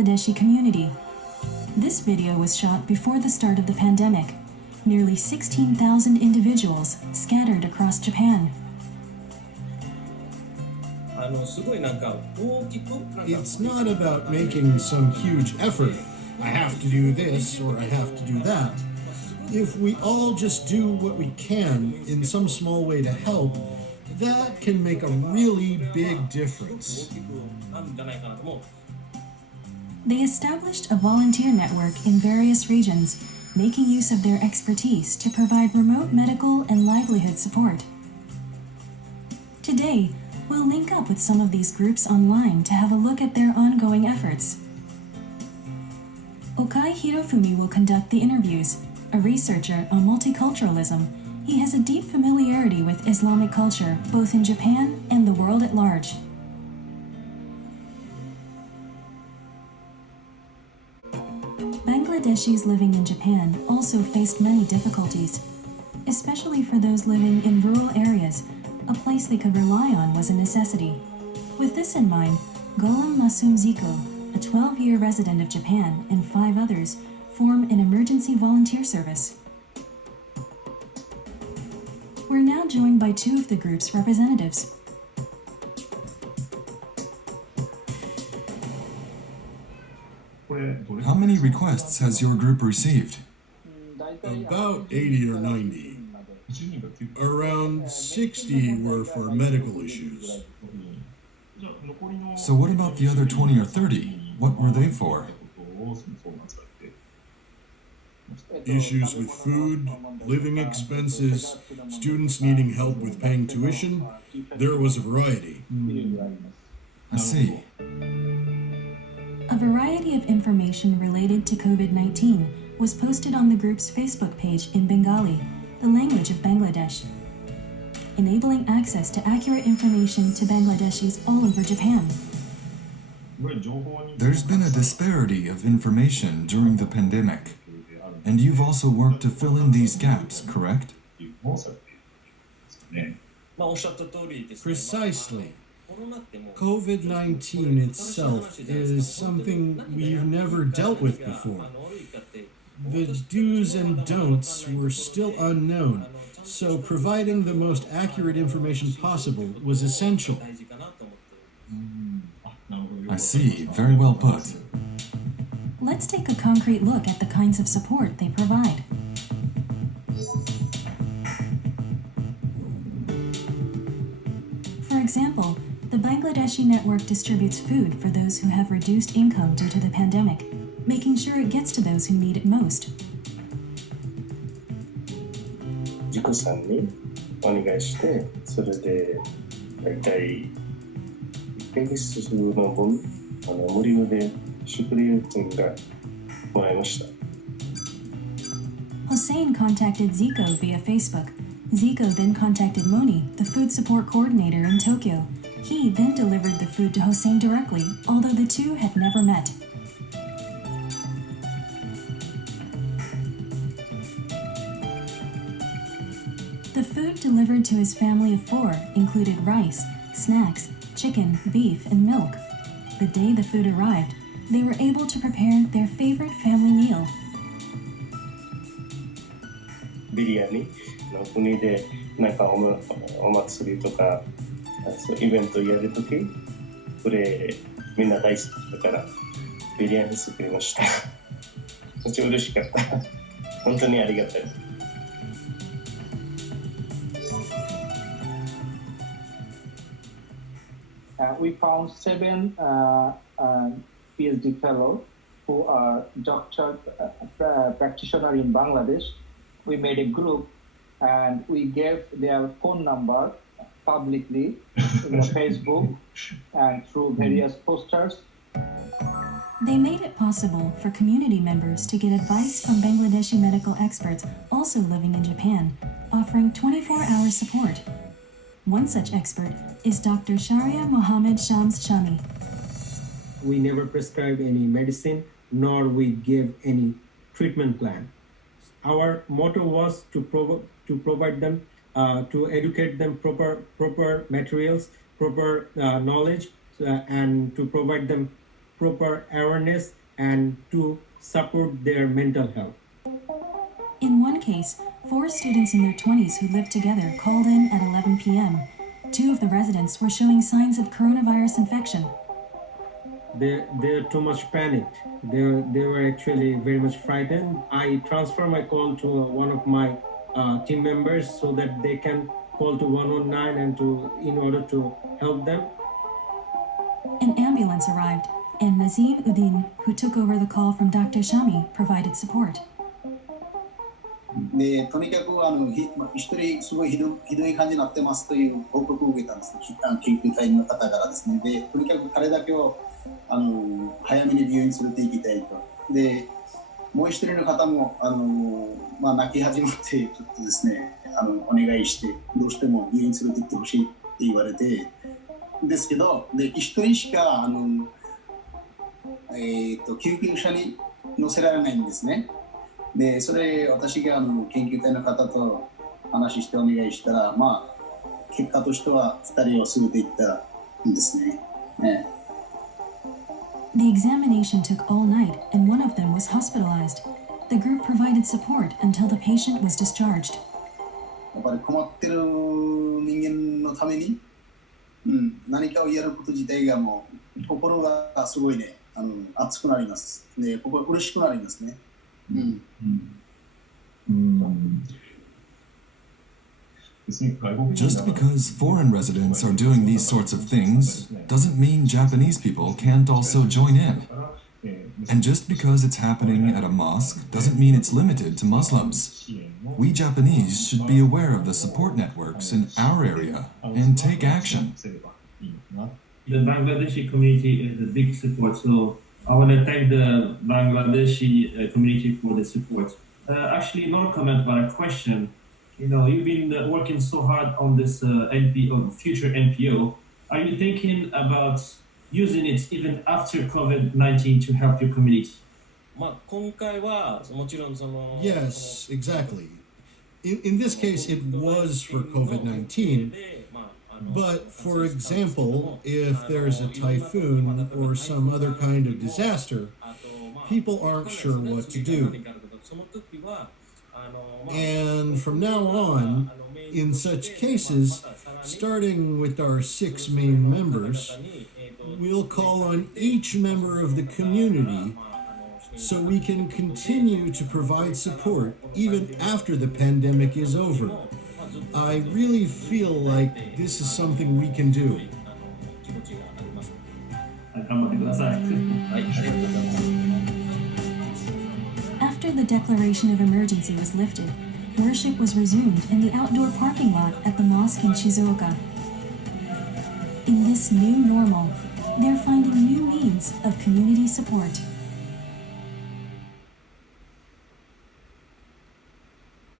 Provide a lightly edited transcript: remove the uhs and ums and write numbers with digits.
Bangladeshi community. This video was shot before the start of the pandemic. Nearly 16,000 individuals scattered across Japan. It's not about making some huge effort. I have to do this or I have to do that. If we all just do what we can in some small way to help, that can make a really big difference. They established a volunteer network in various regions, making use of their expertise to provide remote medical and livelihood support. Today, we'll link up with some of these groups online to have a look at their ongoing efforts. Okai Hirofumi will conduct the interviews. A researcher on multiculturalism, he has a deep familiarity with Islamic culture, both in Japan and the world at large. Bangladeshis living in Japan also faced many difficulties, especially for those living in rural areas. A place they could rely on was a necessity. With this in mind, Golam Masum Ziko, a 12-year resident of Japan, and 5 others form an emergency volunteer service. We're now joined by 2 of the group's representatives. How many requests has your group received? About 80 or 90. Around 60 were for medical issues. So what about the other 20 or 30? What were they for? Issues with food, living expenses, students needing help with paying tuition. There was a variety. I see. A variety of information related to COVID-19 was posted on the group's Facebook page in Bengali, the language of Bangladesh, enabling access to accurate information to Bangladeshis all over Japan. There's been a disparity of information during the pandemic, and you've also worked to fill in these gaps, correct? Precisely. COVID-19 itself is something we've never dealt with before. The do's and don'ts were still unknown, so providing the most accurate information possible was essential. I see. Very well put. Let's take a concrete look at the kinds of support they provide. For example, the Bangladeshi network distributes food for those who have reduced income due to the pandemic, making sure it gets to those who need it most. 塾さんにお願いして、それでだいたい1ヶ月の分無料で食料品がもらいました。Hossein contacted Zico via Facebook. Zico then contacted Moni, the food support coordinator in Tokyo. He then delivered the food to Hossein directly, although the two had never met. The food delivered to his family of 4 included rice, snacks, chicken, beef, and milk. The day the food arrived, they were able to prepare their favorite family meal. ビリヤニの国でなんかお祭りとかイベントやるとき、これみんな大好きだからビリヤニ作りました。めっちゃ嬉しかった。本当にありがたい。We found 7 PhD fellows who are doctor practitioner in Bangladesh. We made a group and we gave their phone number publicly in Facebook and through various posters. They made it possible for community members to get advice from Bangladeshi medical experts also living in Japan, offering 24-hour support. One such expert is Dr. Sharia Mohammed Shams Shami. We never prescribe any medicine, nor we give any treatment plan. Our motto was to provide them, to educate them proper materials, proper knowledge, and to provide them proper awareness and to support their mental health. In one case, 4 students in their 20s who lived together called in at 11 p.m. 2 of the residents were showing signs of coronavirus infection. They're too much panicked. They were actually very much frightened. I transfer my call to one of my team members so that they can call to 119 and in order to help them. An ambulance arrived, and Nazim Udin, who took over the call from Dr. Shami, provided support. でとにかく一人すごいひどい感じになってますという報告を受けたんですね、救急隊員の方からですね。でとにかく彼だけを早めに病院に連れて行きたいと。でもう一人の方も泣き始まってちょっとですねお願いしてどうしても病院に連れて行ってほしいって言われてですけどで一人しか救急車に乗せられないんですね。でそれ私が研究隊の方と話してお願いしたら結果としては2人を連れて行ったんですね。The examination took all night, and one of them was hospitalized. The group provided support until the patient was discharged. やっぱり困ってる人間のために、何かをやること自体がもう心がすごいね熱くなります。で心嬉しくなりますね。Just because foreign residents are doing these sorts of things doesn't mean Japanese people can't also join in. And just because it's happening at a mosque doesn't mean it's limited to Muslims. We Japanese should be aware of the support networks in our area and take action. The Bangladeshi community is a big support, so I want to thank the Bangladeshi community for the support. Actually, not a comment, but a question. You know, you've been working so hard on this NPO, future NPO. Are you thinking about using it even after COVID-19 to help your community? Yes, exactly. In this case, it was for COVID-19. But, for example, if there's a typhoon or some other kind of disaster, people aren't sure what to do. And from now on, in such cases, starting with our 6 main members, we'll call on each member of the community so we can continue to provide support even after the pandemic is over. I really feel like this is something we can do. After the declaration of emergency was lifted, worship was resumed in the outdoor parking lot at the mosque in Shizuoka. In this new normal, they're finding new means of community support.